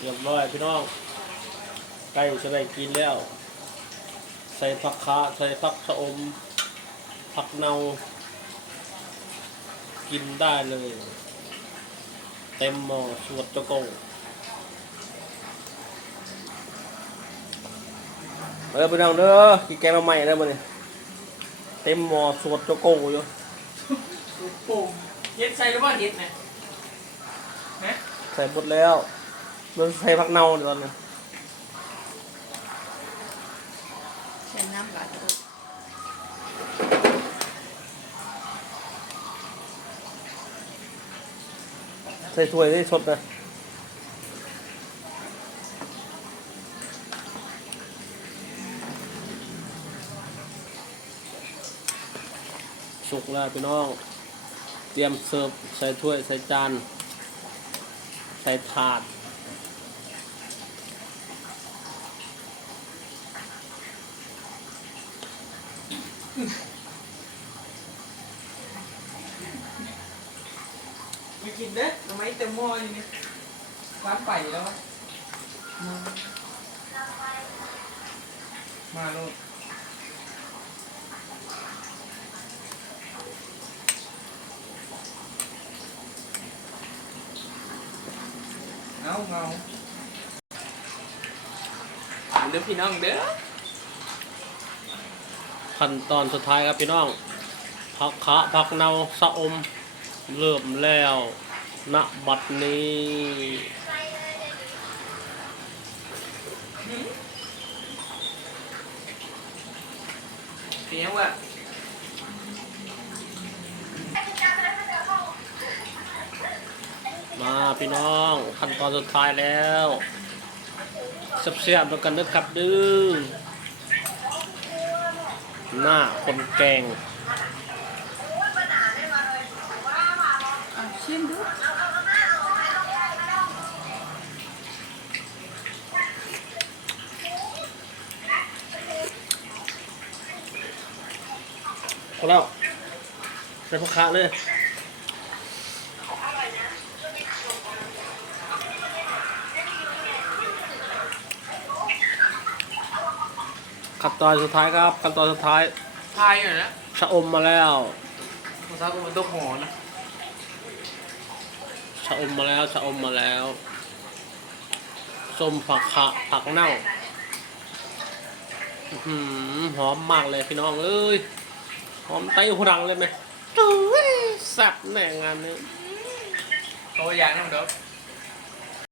เรียบร้อยพี่น้องใกล้จะได้กินแล้ว ใส่ผักขาใส่ผักชะอม ผักเนากินได้เลย เต็มหม้อสวดเจ้ากงเออไปน้องเด้อกินแกงมาใหม่ได้มาเนี่ยเต็มหม้อสวดเจ้ากงอยู่โป่งเฮ็ดใส่หรือว่าเฮ็ดนะฮะใส่หมดแล้ว มันใส่ผักเน่าตอนนี้ใช้น้ำหลายตัวใส่ถ้วยได้สดนะสุกแล้วพี่น้อง เตรียมเสิร์ฟใส่ถ้วยใส่จาน ใส่ถาด ไม่กินเด้อทำไมเต็มหม้ออยู่นี่ร้านไปแล้ววะมามาโลดเงาเงาเด้อพี่น้องเด้อ ขั้นตอนสุดท้ายครับพี่น้องผักคะผักเนาสะอม เริ่มแล้วณบัดนี้เสียงว่ามาพี่น้องขั้นตอนสุดท้ายแล้วเสียบๆแล้วกันนะครับดื้อ หน้าคนแกงอะชิมดูพอแล้วใส่ผักคะเลย ขั้นตอนสุดท้ายครับขั้นตอนสุดท้ายพายอยู่นะชะอมมาแล้วภาษาผมเป็นตัวหอนะชะอมมาแล้วชะอมมาแล้วส้มผักขะผักเน่าอื้อหือหอมมากเลยพี่น้องเอ้ยหอมไต้หูดังเลยไหมแซ่บแน่งานนี้ตัวอย่างนะเด้อ